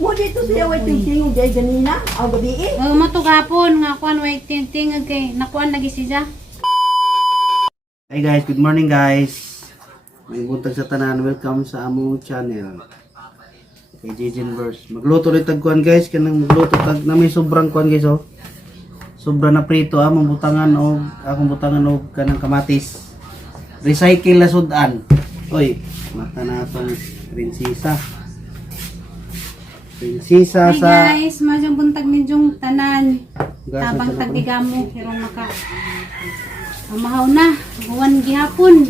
Mo dito siya way tingting gay ganina, aw gabi eh. Matugapon nga kuan way tingting kay nakuan lagi siya. Hey guys, good morning guys. May buntag sa tanan, welcome sa among channel. Kay Jijin Verse. Magluto rin tagkuan guys, kanang magluto tag na may sobrang kuan guys oh. Sobra na prito among butangan og akong butangan og kanang kamatis. Recycle na sudan. Oy, mata na atong prinsesa. Prinsesa Hey sa guys, masyong buntag ninyong tanan. Gasa Tabang sa tagdigamo pero maka amahaw na, buwan gihapon.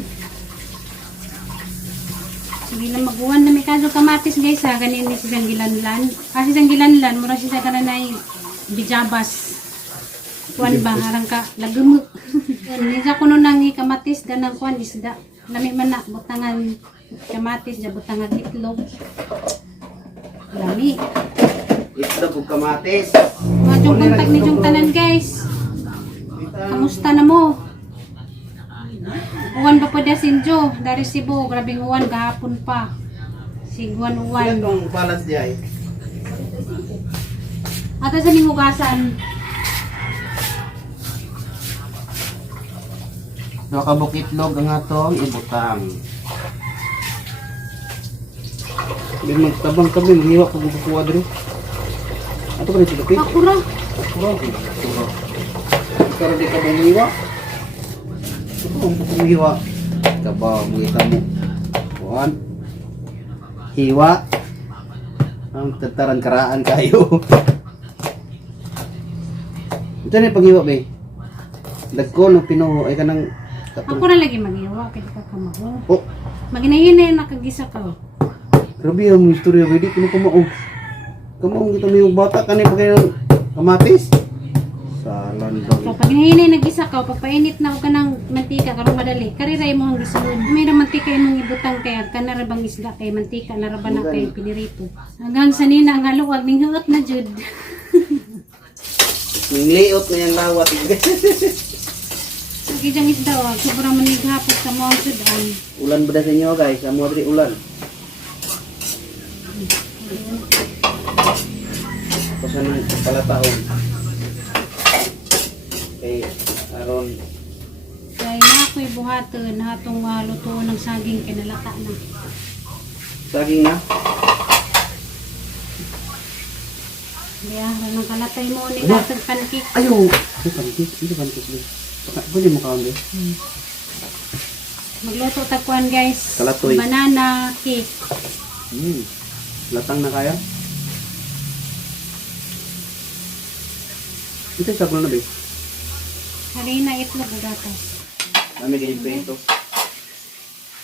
Sige na maguwan na may kadto kamatis guys ha, ganin ni siyang gilanlan. Kasi siyang gilanlan, mura siya kananay bijabas. Kuan ba harang ka lagumok. Nisa kuno nang kamatis ganang kuan isda. Lami man na butangan kamatis, ja butangan itlog. Lami. itlog ug kamatis. Masyong buntag ninyong tanan guys. Kamusta na mo? Uwan pa po da Sinjo, dari Cebu, grabing uwan, gahapon pa. Siguan Ilan uwan. tong balas di ay? Ato sa ningugasan, Nakabuk itlog ang atong ibutang. Di magtabang kami, maghiwa kung bukuha dito. Ato ka rin sila, Pete? pakura. Puro. Pero di ka ba maghiwa? Ito kung bukuhiwa. Ika ba, mungita mo. Kuhan. Hiwa. Ang tataran karaan kayo. Ito na yung paghiwa, be. Dagko no pinuho ay kanang Ako na lagi magiwa, kaya di ka kamaho. oh, Maginayin na nakagisa ka. grabe ang istorya, hindi ko na kumao. Kumao kita may bata kanay pa kayo kamatis. Salan So, daw. pag hinahinay nagisa ka, pagpainit na ako ka ng mantika, karong madali, kariray mo ang gisulod. May mantika imong ibutang kaya, kanarabang isda kay mantika, naraban na kay pinirito. Hanggang sa nina, ang haluwag, ning huot na jud. Ningliot na yung lawat. Sige diyang isda, sobrang manighapos sa mga sudan. Ulan ba na sa inyo guys? Amo diri ulan. Pasan ng palataon. Okay, aron Kaya na ako'y buhaton, hatong luto ng saging kinalata na. saging na. Kaya, ranong kalatay mo ni latag pancake. Ayo! Ito pancake. Ito pancake. Pwede mo kaon din. Magluto takuan guys. Kalatoy. Banana cake. Latang na kaya? Ito sa na be. Harina, itlog, gatas. Kami ganyan pa ito.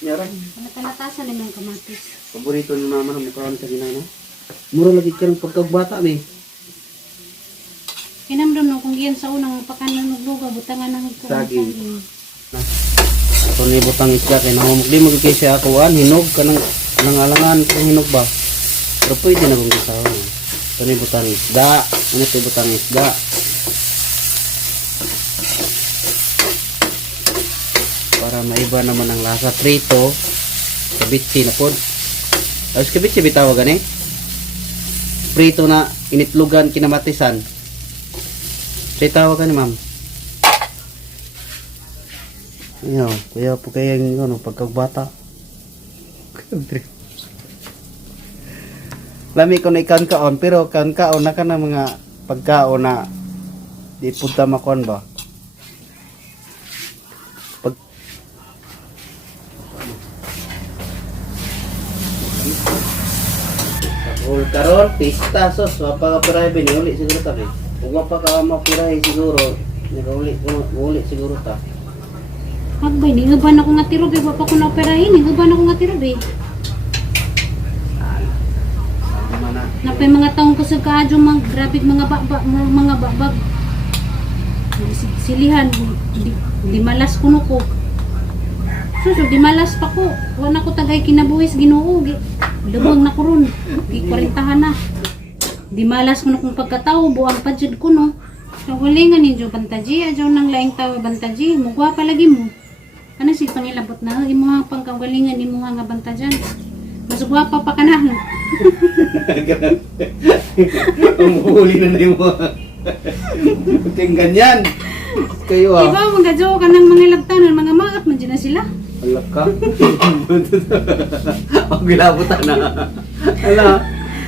Yaran. Panatalatasan naman yung kamatis. Paborito nyo naman ang mukhaan sa ginana. Mura lagi ka ng pagkagbata be. Kinamdam no, kung diyan sa unang pakanan ng lugaw, butangan ng Saging. Ito ni butang isda kay namamugli magkay siya akuan hinog kanang alangan kung hinog ba. Pero pwede na kung gisawa. Ito ni butang isda. Ano ito butang isda? Para maiba naman ang lasa prito. Kabitsi na pod. Ayos kabitsi bitawagan eh. Prito na initlugan kinamatisan. Pritawa ka ni ma'am. Ayaw, kuya po kaya yung ano, pagkagbata. Lami ko na ikan kaon, pero kan kaon na ka na mga pagkaon na di punta makon ba? Pag karon pista sos, wapa ka piray biniuli siguro tabi. Kung wapa ka mapiray siguro, nagauli siguro ta. Agbay, ningaban ako nga tirobe, wapa ko na operahin, ningaban ako nga tirobe. Tama na. Napay mga taong kusog kaadyo, grabig mga babag. Silihan, di malas kuno ko. Suso, di malas pa ko. Wala ko tagay kinabuhis, ginoo. Lumang na ko ron. Kikwarintahan na. Di malas ko na kung pagkatao, buang pa dyan ko no. So, hulingan ninyo bantaji, adyaw nang laing tao bantaji, mugwa palagi mo. Ano si pangilabot na, imo nga pangkagalingan, imo nga bantajan. Mas gwapa pa ka na. Umuhuli na na yung mga. Ting ganyan. Kayo Di ba, mga joke ka ng mga lagtanon, mga maat man dyan na sila. Alak ka. Ang gilabutan na. Ala.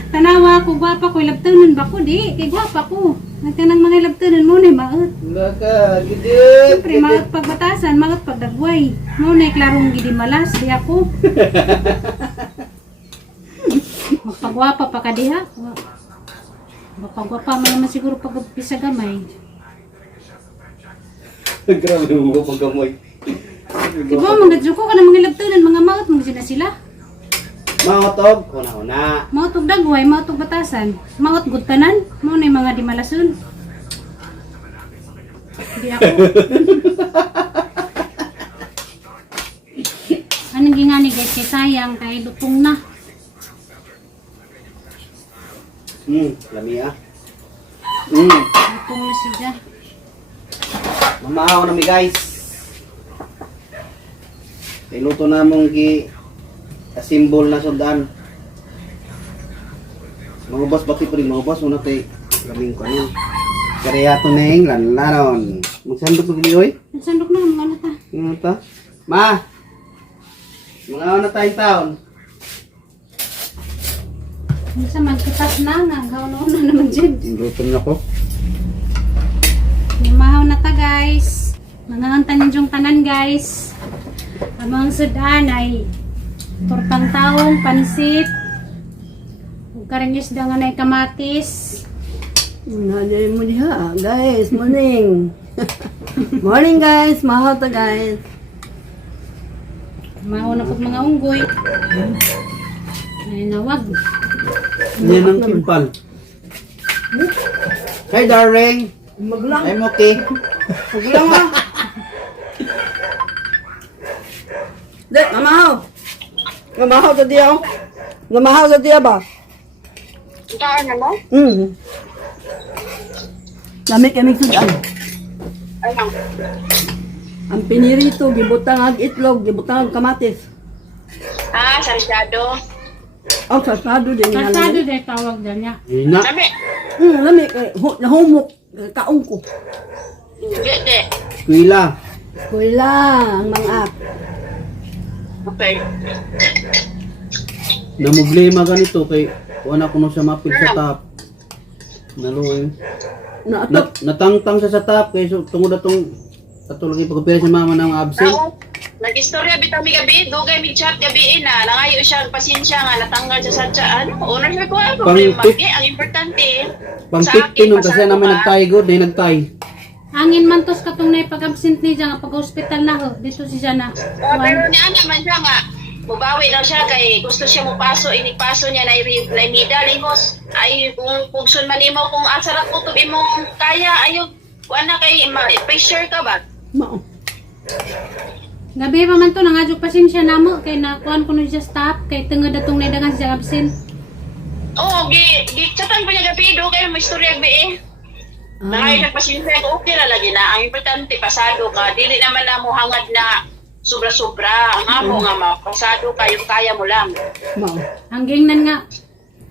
Tanawa ako, gwapa ko, lagtanon ba ko? Di, kay gwapa ko. Nagtanang mga lagtanon mo na maat. Ala ka. Gidit. Siyempre, maat pagbatasan, maat pagdagway. Mo na klarong gidi malas, di ako. Magpagwapa pa ka diha. Magpagwapa man naman siguro pag pisa gamay. Grabe mo paggamoy. Diba, mga juko ka ng mga lagtanon, mga maat mo sila sila. Mangotog. Una-una. Maot og dagway, maot og batasan. Maot gud tanan, mo na mga di malason. Di ako. Anong gingani guys, kay sayang, kay dutong na. Lamia. Dutong na siya. Mamahaw na mi guys. Iluto na mong simbol na sundan. Mga boss, bati pa rin mga boss. Muna tayo laming ko ano. Kareyato na yung lanlaron. Magsandok na kami oy. Nagsandok na mga nata. Ano ta? Ma! Mga ano tayong taon? Minsan magkitas na nga, gawin na naman dyan. Iluto na ko. Mahaw na ta guys. Mga hantan yung tanan guys. Amang sudan ay tortang taong, pansit. Huwag ka rin isda nga na kamatis. Nandiyan mo diha. Guys, morning. Morning guys. Mahal ta guys. Mahaw na pag mga unggoy. Ay nawag. Yan ang pimpal. Hi darling. Maglang. I'm okay. Maglang ha. Dek, ngamahaw. Ngamahaw sa diya. Ngamahaw sa diya ba? Kaan na mo? Lamig kami sudan. Ano? Ang pinirito, gibutang ag itlog, gibutang ag kamatis. Ah, sarsyado. Oh, sasado din nga Kalsado lang. dahil tawag dyan niya. Hina. Sabi, Lamig, nahumok, kaong ko. hindi. Kuila. Kuila, ang mga ap. Okay. Namublema ganito kay wala ko na siya mapil sa top. Naluoy. Natangtang siya sa top kay so, tungod atong lagi pagpila sa mama ng absent. Ako, nag-istorya bitaw mi gabi, dugay mi chat gabi na. Nangayo siya ang pasensya nga natanggal siya sa chat. Ano, owner siya ko ano problema. Pang- Ang importante. Pang sa 50 akin, nun kasi pasado naman ka. nagtay good, day nagtay. Angin man tos katong na pag-absent ni dyan, pag-hospital na ho. Dito siya na. Pero niya naman siya nga. Mubawi daw siya kay gusto siya mo paso, inipaso niya na medal ingos. Ay kung pugson man imo kung asara ko to imong kaya ayo wala kay pressure ka ba? Mao. Gabi pa man to, nangadyo pasensya na mo. Kay nakuhan ko na siya stop. Kay tungod atong naidagan siya absent. Oo, chatan pa niya gabi do kay may istorya gabi eh. Nangayon siya pasensya ko okay ra lagi na. Ang importante pasado ka. Dili naman na mo hangad na sobra-sobra. Ang amo nga mapasado ka yung kaya mo lang. Mao. Ang gingnan nga.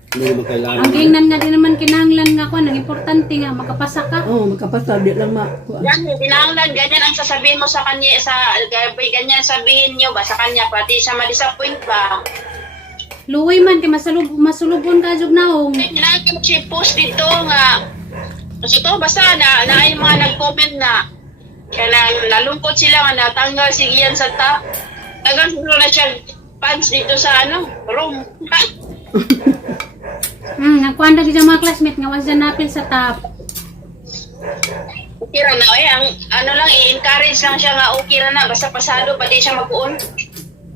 Hindi naman kailangan. Ang gingnan nga din naman kinahanglan nga ko. Ang importante nga, makapasa ka. Oh, magkapasabi lang ma. Yan, binanglan, ganyan ang sasabihin mo sa kanya, sa gabi, ganyan sabihin niyo ba sa kanya, pati siya ma-disappoint ba? Luwi man, kay masulubon ka jug naong. Kailangan ko siya post dito nga, kasi to, basta na ay mga nag-comment na, kaya nalungkot sila nga natanggal si Ian sa top. Tagang siguro na siya pants dito sa room. Nagkuhan na siya mga classmate nga wala napil sa top. Okay ra na, ang lang, i-encourage lang siya nga okay ra na, basta pasado, pati siya mag-uon.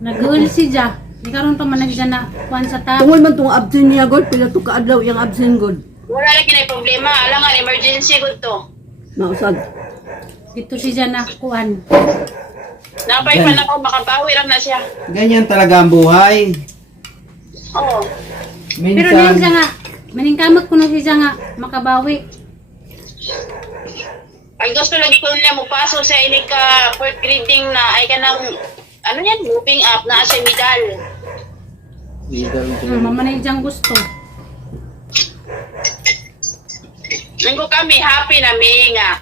Nag-uul siya. Di karon pa man siya na kuhan sa top. Tungol man tong absent niya god, pila to kaadlaw yung absent god. Wala lagi na problema, alangan emergency ko to. Mausag. Dito siya na kuhan. Napay pa na ako, makabawi lang na siya. Ganyan talaga ang buhay. Oo. Pero niyan siya nga, maningkamot ko na siya nga makabawi. Pag gusto lagi ko nila mo paso sa inig ka fourth grading na ay ka ng ano yan, moving up na sa medal. Legal. Mamanay diyang gusto. Nangko kami, happy na mi nga.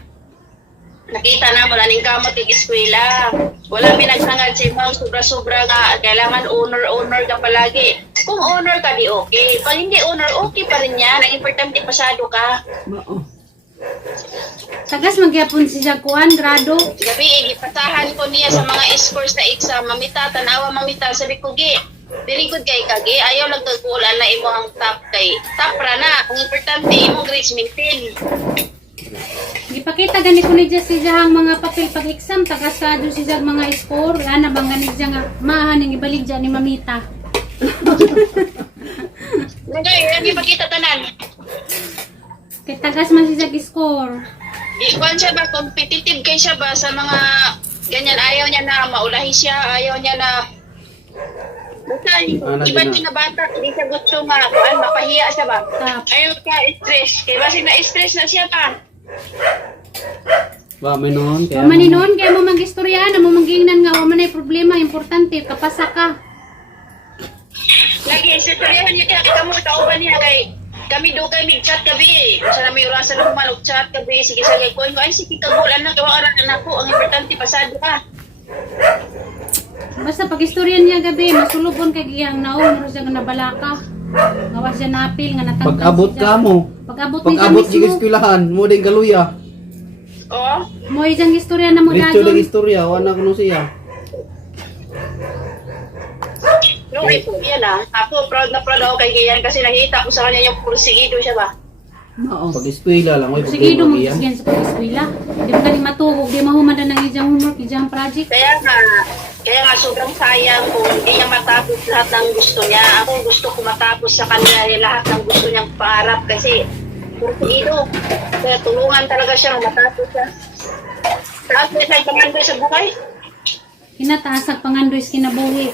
Nakita na mo na ning kamot kay eskwela. Wala mi naghangad si ma'am sobra-sobra nga kailangan honor ka palagi. Kung honor ka di okay. Pag hindi honor, okay pa rin yan. Ang importante pasado ka. Mao. Tagas magyapon siya kuan grado. Gabi, ipasahan ko niya sa mga scores na exam. Mamita, tanawa mamita. Sabi ko, Gi, dirigod kay Kagi. Ayaw lang kagulan na imo ang top kay. Top ra na. Ang importante, imo grades maintain. Gipakita gani ko ni siya ang mga papel pag exam tagas kado siya mga score. Ana bang gani siya nga maahan ning ibalig dyan ni Mamita. Ngayon, hindi pakita tanan. Kay tagas man siya score. Ikuan siya ba, competitive kay siya ba sa mga ganyan. Ayaw niya na maulahi siya. Ayaw niya na... Basta, iba din na bata. Hindi siya gusto nga. Kuan, mapahiya siya ba? Tap. Ayaw ka stress. Kaya basig na stress na siya pa. Wa may noon kaya. Maninon kay mo magistorya na mo mangingnan nga wa man ay problema, importante kapasa ka. Lagi, sitoryahan niya kaya kita mo. Tauban niya kay... Kami do kay mig-chat gabi. Sa na may oras sa luman og chat gabi. Sige sa kay ko. Ay, sige kagulan na. Kawaran na ako. Ang importante, pasado ka. Basta pag istorya niya gabi, masulubon kay giyang naon ro siya nga nabalaka. Gawas siya napil nga natanggal. Pag-abot ka mo. Pag-abot ni Pag-abot mismo. sa eskwelahan, mo din galuya. Oo. Mo ijang istorya na mo Diretso dagon. ng istorya, wala kuno siya. No, ito, yan ah. Ako, proud na proud ako kay Gian kasi nakita ko sa kanya yung pursigido siya ba? Mao. Pag-eskwela lang, may Sige do problema mo yan. kisgan sa pag-eskwela. Di ba kani matugog, di mahumada ng ijang homework, ijang project. Kaya nga sobrang sayang kung hindi niya matapos lahat ng gusto niya. Ako gusto ko matapos sa kanya lahat ng gusto niyang pangarap kasi pursigido. Kaya tulungan talaga siya matapos siya. Taas na siya pangandoy sa buhay. Kinataas ang pangandoy sa kinabuhi.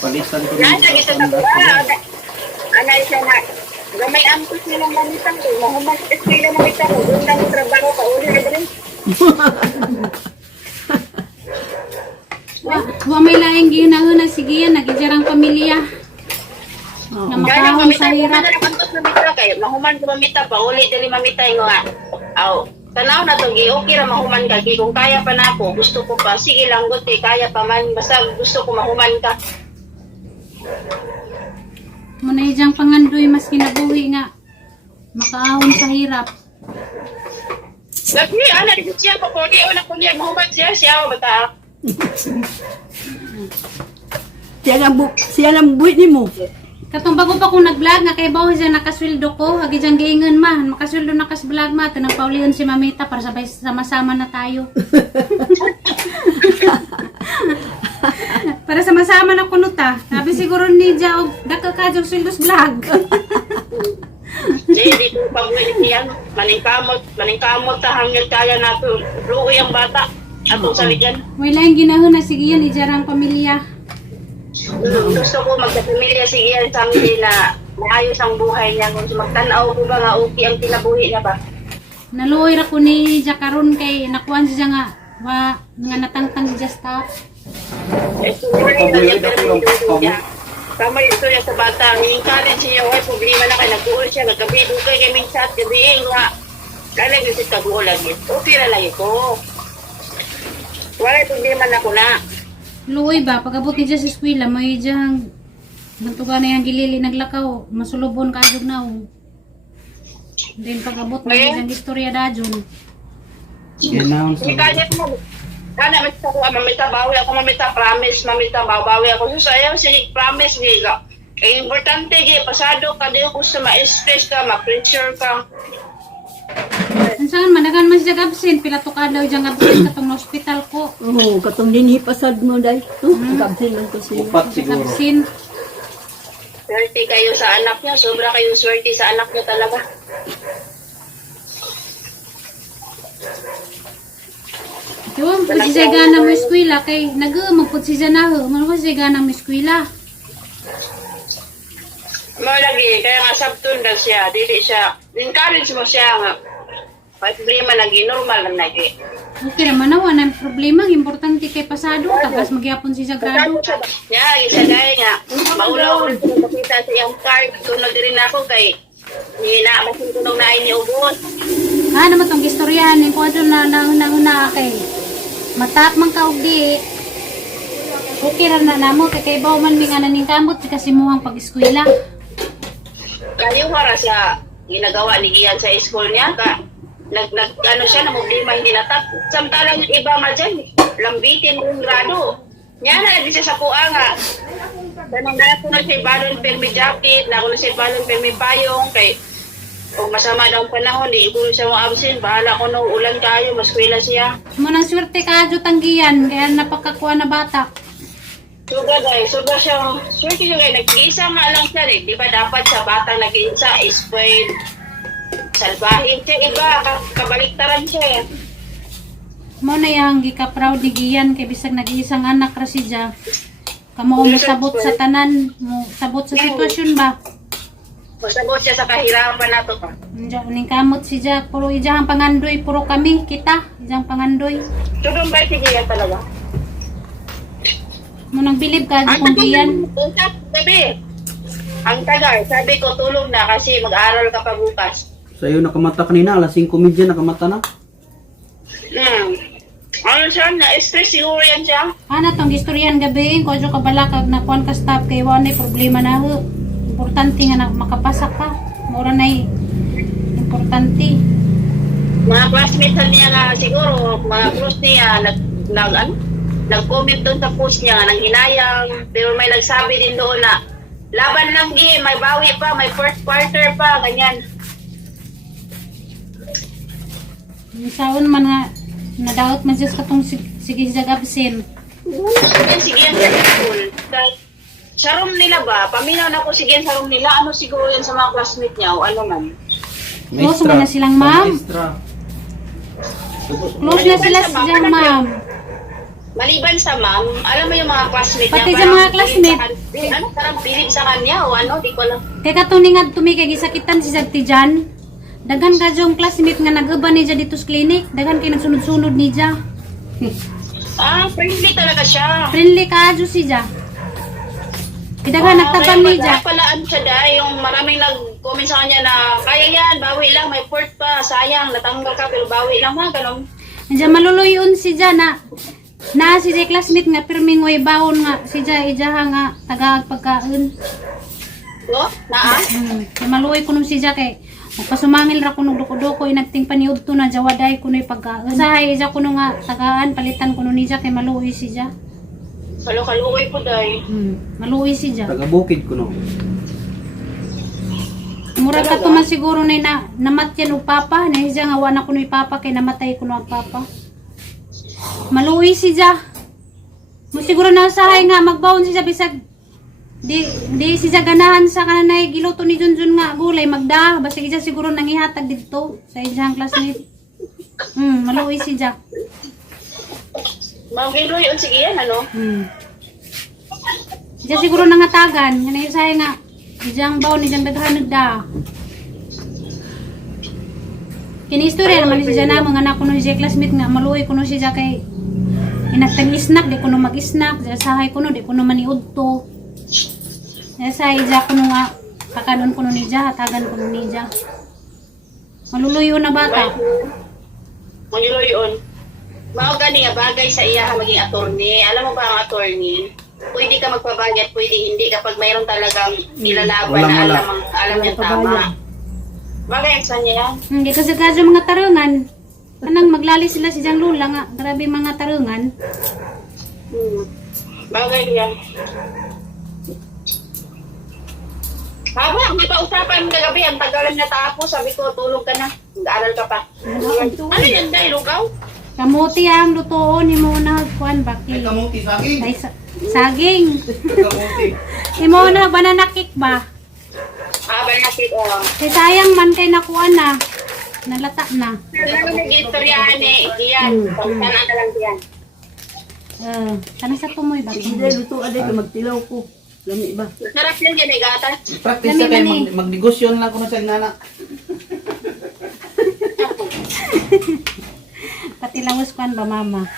Palitan ko Yan, lagi sa tabuha. Anay siya na. Gamay angkos nilang mamitang ko. Mahuman sa eskwela mamitang ko. Doon lang yung trabaho ka. Uli na rin. Wa may laing ginahon sige yan, nagijarang pamilya. Nga Gaya makahon sa mamita. hirap. Human na angkos mamita kayo. Mahuman ko mamita pa. Uli dali mamita yung nga. Aw. Tanaw na to, okay ra mahuman ka. Kung kaya pa na ako, gusto ko pa. Sige lang, guti. Kaya pa man. Basta gusto ko mahuman ka. Muna ijang pangandoy mas kinabuhi nga. Makaahon sa hirap. Lagi, anak, siya pa po. Di una ko niya. Mahuman siya. Bata. Siya lang buhit nimo. Katong bago pa kong nag-vlog nga kay bawo siya nakasweldo ko, agi diyang giingon man, makasweldo na kas vlog ma, tanang paulihan si Mamita para sabay sama-sama na tayo. Para sama-sama na kuno ta. Sabi siguro ni Jao, daka ka jog sweldos vlog. Di ko pabuhay niyan. Maningkamot sa hangil kaya na to. Luwi ang bata. Atong saligan. May laing ginahon na sige yan, ijarang pamilya. Gusto ko magkapamilya sige yan sa amin na maayos ang buhay niya. Kung magtanaw ko ba nga okay ang kinabuhi niya ba? Naluoy ra ko ni Jakaron kay nakuan siya nga nga natangtang siya staff. Tama yung istorya sa bata. I-encourage niya, ay problema na kayo. Nag-uol siya, nagkabi, dugay kay Minsat, gabihin nga. Kaya nag-isip ka-uol lagi. Okay na lang ito. Wala yung problema na ko na. Luoy ba, pag-abot ni siya sa eskwela, may diyang bantugan na yung gilili naglakaw, masulubon ka jud na o. Then pag-abot na yung istorya da jud. Ginaon Hindi sa kanya mo. Kana mamita ko, mamita bawi ako, mamita promise, mamita bawi ako. So ayaw sige, promise giga. Eh importante gi pasado ka di ko sa ma-stress ka, ma-pressure ka. Ansan managan man siya absent, pila to ka daw diyang absent katong hospital ko. Oo, katong dinhipasad mo dai. Kabsin lang ko siya. upat siguro. Absent. Swerte kayo sa anak niyo, sobra kayo swerte sa anak niyo talaga. Yung pag siya gana mo eskwela kay nag-magpud siya na ho, man ko siya gana mo eskwela. Lagi, kaya nga sabtun daw siya, dili siya. Encourage mo siya nga. May problema lagi, normal lang lagi. Okay naman na, wala problema. Importante kay pasado. Tapos magyapon siya sa grado. Yeah, isa gaya nga. Maulaw ko rin makita sa iyang card. Tunod rin ako kay Hina, basin ko nung nain ni Ubos. Naman tong gistoryahan yung kwadro na kay matap man ka og di. Okay ra na namo kay kay baw man mi nga naning kamot kasi muhang pag-eskwela. Kayo para sa ginagawa ni Gian sa school niya ka ano siya na problema hindi natap. Samantalang yung iba nga dyan, lambitin yung grado. Yan na nagdi siya sa kuha nga. Ganun na ako na siya balon permi jacket, na ako na siya balon permi payong kay kung masama daw ang panahon, di ko siya mo absent, bahala ko nung ulan kayo, maskwela siya. Mo nang swerte ka adyo tanggiyan kaya napakakuha na bata. Suga guys, suga siya, swerte siya guys, nag-iisa nga lang siya eh. Di ba dapat sa batang nag-iisa, spoil, salbahin siya, iba, kabaliktaran siya eh. Mo na yang gika-proud ni Gian kay bisag nag-iisang anak ra siya. Kamo mo sabot sa tanan, mo sabot sa sitwasyon ba? Masabot siya sa kahirapan na to pa. Ning kamot siya, puro ijahang pangandoy, puro kami, kita, ijang pangandoy. Sugang ba sige yan talaga? Mo nang bilib ka adyo kung Gian. Usap, sabi. Ang tagal, sabi ko tulog na kasi mag-aaral ka pa bukas. Sa'yo nakamata kanina, alas 5:30 nakamata na. Ano siya, na-stress siguro yan siya. Tong gistoryan gabi, ko adyo ka balakag na kuan ka stop kay wa nay problema na ho. Importante nga na makapasa ka. Mura nay importante. Mga classmates niya nga siguro, mga close niya, nag-comment doon sa post niya, nang hinayang. Pero may nagsabi din doon na, laban lang may bawi pa, may fourth quarter pa, ganyan. Saon man nga nadaot man siya katong sige siya absent. Sige yan sa school. Sa room nila ba, paminaw na ko sige yan sa room nila, ano siguro yan sa mga classmate niya o ano man. Close man na silang ma'am. Close na sila silang ma'am. Maliban sa ma'am, alam mo yung mga classmate Pati niya. sa mga classmate. Ano, parang bilib sa kanya o ano, di ko alam. Kay katong ningad tumi kay gisakitan si Sagtijan. Daghan ka yung classmate nga nag-uban niya dito sa clinic. Daghan kay nagsunod-sunod niya. Friendly talaga siya. Friendly ka adyo siya. Kidaghan nagtaban niya. Palaan siya dahil yung maraming nag-comment sa kanya na kaya yan, bawi lang, may port pa, sayang, natanggal ka pero bawi lang mga ganun. Diyan maluluyon siya na si Jay classmate nga pirming way bawon nga si Jay ijaha nga tagaag pagkaon. No? Naa? Kay maluoy kuno si Jay kay magpasumangil ra kuno duko-duko inagting paniud to na jawaday kuno pagkaon. Usahay ija kuno nga tagaan palitan kuno ni Jay kay maluoy si Jay. Kalukaluoy po dahil. Maluoy si Jay. Taga-bukid ko no. Murag ka to man siguro na namatyan og papa na siya nga wala kuno papa kay namatay kuno ang papa. Maluoy si Jay. Mo siguro na usahay nga magbawon si Jay bisag di siya ganahan sa kananay giluto ni Junjun nga gulay magda basta siya siguro nangihatag dito sa iyang classmate. Maluoy si Jay. Magiloy yun, sige yan, ano? Siya siguro nangatagan. Yan yung sayo nga. Ijang baon, ijang daghanag da. Kini-istorya naman siya na mga anak ko no siya classmate nga. Maluoy ko no siya kay inagtang isnak. Di ko no mag-isnak. Siya sahay ko no. Di ko no maniud to. Siya sahay siya ko no nga. Kakanon ko no ni siya. Hatagan ko no ni siya. Maluluyo na bata. Magiloy yun. Mga gani nga bagay sa iya maging attorney. Alam mo ba ang attorney? Pwede ka magpabayad, pwede hindi kapag mayroon talagang nilalaban na alam niya tama. Bagay ang sanya yan. Hindi kasi kaso mga tarungan. Kanang maglali sila si Jang Lula nga. Grabe mga tarungan. Bagay yan. Haba, may pausapan ng gabi. Ang tagalan na tapos. Sabi ko, tulog ka na. Mag-aaral ka pa. Ano yan dahil, lugaw? Kamuti ang lutoon ni mo na kuan baki. Kamuti saging. Ay saging. Kamuti. Imo na banana cake ba? Banakit, Kay sayang man kay nakuan na. Nalata na. Ano nag-istoryahan eh. Iyan. Pagkanan na lang diyan. Kana sa tumoy baki. Hindi, luto aday ka magtilaw ko. Lami ba? Sarap yan yan eh, gata. Practice sa kayo, magnegosyo lang ko na sa nana. Pati langos kuan ba mama?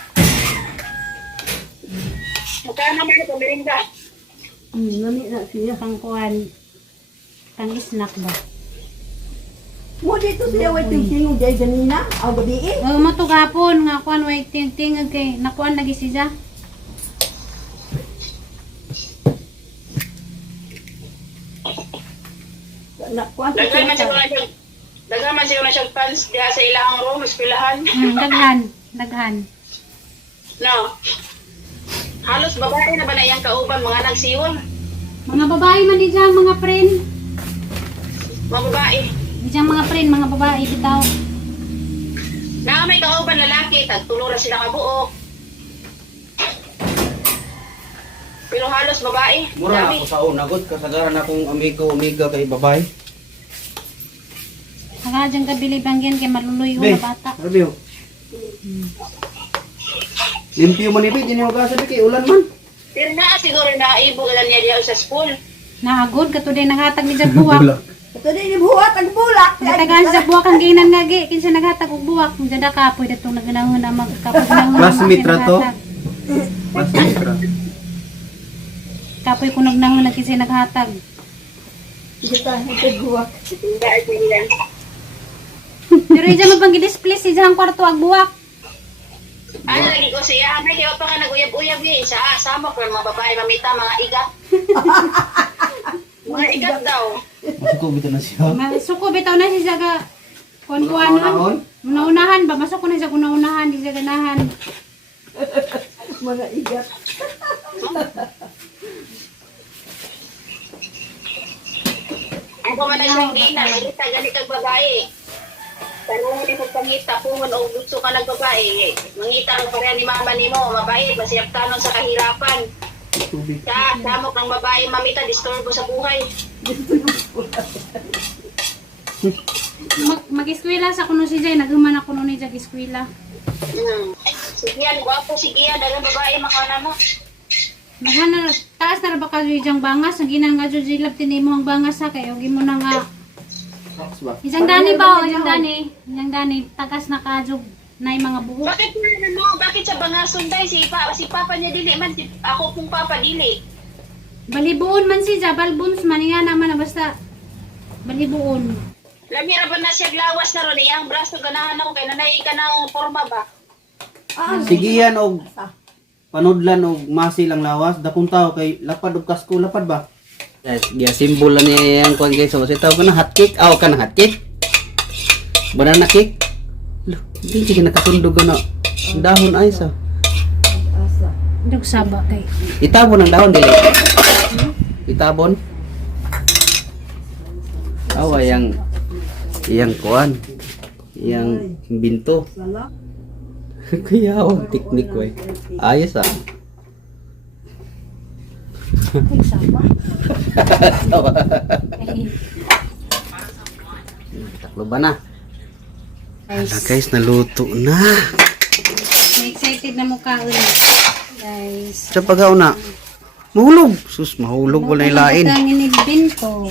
Magkano naman ito, merinda. Lami na siya. Pang kuan. Pang snack ba? Mo dito siya way tingting jay ganina. Aw gabi eh. Oh, matugapon nga kuan way ting kay nakuan lagi siya. Nakuan Daghan man siya. siguro na siyang fans diha sa ilang room, eskwelahan. Daghan. No. Halos babae na ba na iyang kauban, mga nagsiwol? Mga babae man di dyan, mga friend. Mga babae. Di dyan mga friend, mga babae bitaw. Na may kauban lalaki, tagtulura sila kabuok. Pero halos babae. Mura na Dami. ako sa unagot, kasagaran akong amiga kay babae. Saka dyan kabili bangyan kay maluluyo Be, na bata. Arbio. Limpyo man ibi, di niyo kasabi kay ulan man. Pero na siguro na ibo ilan niya diya sa school. Naagod kato din naghatag ni sa buwak. Ito din yung buhat ang bulak. Nagtagaan sa buwak ang ginan nga gi kinsa naghatag og buwak. Dada kapoy datong naganahon na magkapoy na. Classmate ra to? Masitra. Kapoy kunog nahon na kinsa naghatag. Kita ito buhat. Dahil sila. Pero ija mabang display si jang kwarto ag buwak. Ano lagi ko siya, may di pa ka nag-uyab-uyab eh. Sa sama ko mga babae mamita, mga igat. Mga igat daw. Ako bito na siya. Masuko bitaw na si jaga kuan-kuanon. Unaunahan ba masuk ko na sa unaunahan di sa ganahan. Mga igat. Ako man na siyang gina, malita ganit ang babae. Tanong din sa pangita, kung ano gusto ka ng babae, mangita ang pareha ni mama ni mo, mabait, masiyap tanon sa kahirapan. Sa samok ng babae, mamita, disturbo sa buhay. Mag-eskwela sa kuno si Jay, naghuman ako nun ni Jay eskwela. Sige yan, gwapo, sige yan, dalang babae, makana mo. Nagana taas na ra ba ka jang bangas, ang ginang nga jud lab tinimo ang bangas ha kay og mo na nga. Isang dani ba o isang dani tagas na kajog nay mga buhok. Bakit ano, bakit sa bangason day, si papa niya dili man, ako pong papa dili. Balibuon man si Jabal Buns man nga naman na basta balibuon. Lamira ba na siya lawas na ron, iyang braso ganahan ako, kay nanay ka ng forma ba? Sige yan og panudlan og masi lang lawas, dakong tao kay lapad og kasko, lapad ba? Guys, giya simbol niya yang kuan guys. So, sitaw ka na hot cake. Aw ka na hot cake. Banana cake. Lo, hindi ka nakasundog na. Ang dahon ay sa. Dug saba kay. Itabon ang dahon dili. Itabon. Aw yang kuan. Yang binto. Kaya ang teknik way. Ayos ah. Dug saba. Taklo ba na? Guys, Guys, naluto na. excited na mukha ulit. Guys. Sa pagaw na. Mahulog. Sus, mahulog wala ilain. Ang inibinto.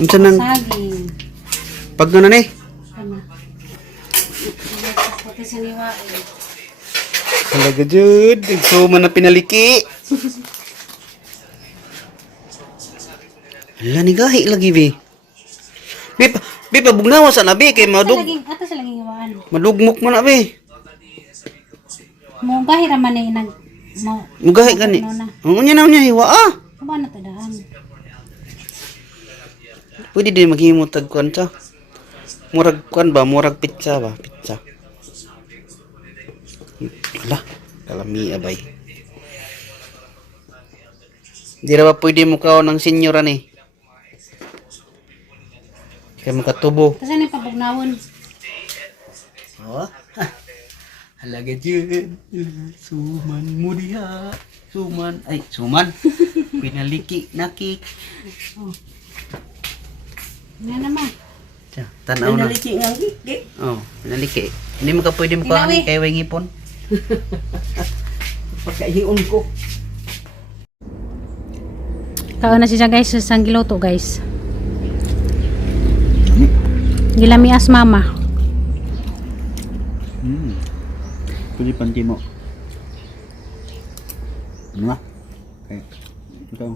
Unsa nang Saging. pag na ni? Ano? Pati sa liwain. Talaga jud. So man na pinaliki. Hala ni gahi lagi bi. Bi pabugnawa sa nabi kay Ata sa laging hiwaan. madugmok man na bi. Mo gahira man ay nag mo. Mugahi gani. Unya na hiwa ah. Aba na tadaan. Pwede din maghimot tag kuan sa. Murag kuan ba, murag pizza ba, pizza. Hala, kalami abay. Di ra ba pwede mo kaon ng senyoran eh. Kaya makatubo. Kasi na pabugnawon. Oh. Halaga dyan. Suman mo diha. Suman. Ay, suman. Pinaliki nakik. Nga naman. Tiyan, tanaw na. Naliki nga gigi. Oh, pinaliki. Hindi mo ka pwede Tinawi. makahanin kay way ngipon. Pagkahiun ko. Kaon na siya guys sa sanggiloto guys. Gilamias mama. Pwede panti mo. Ano nga? Okay. Ikaw.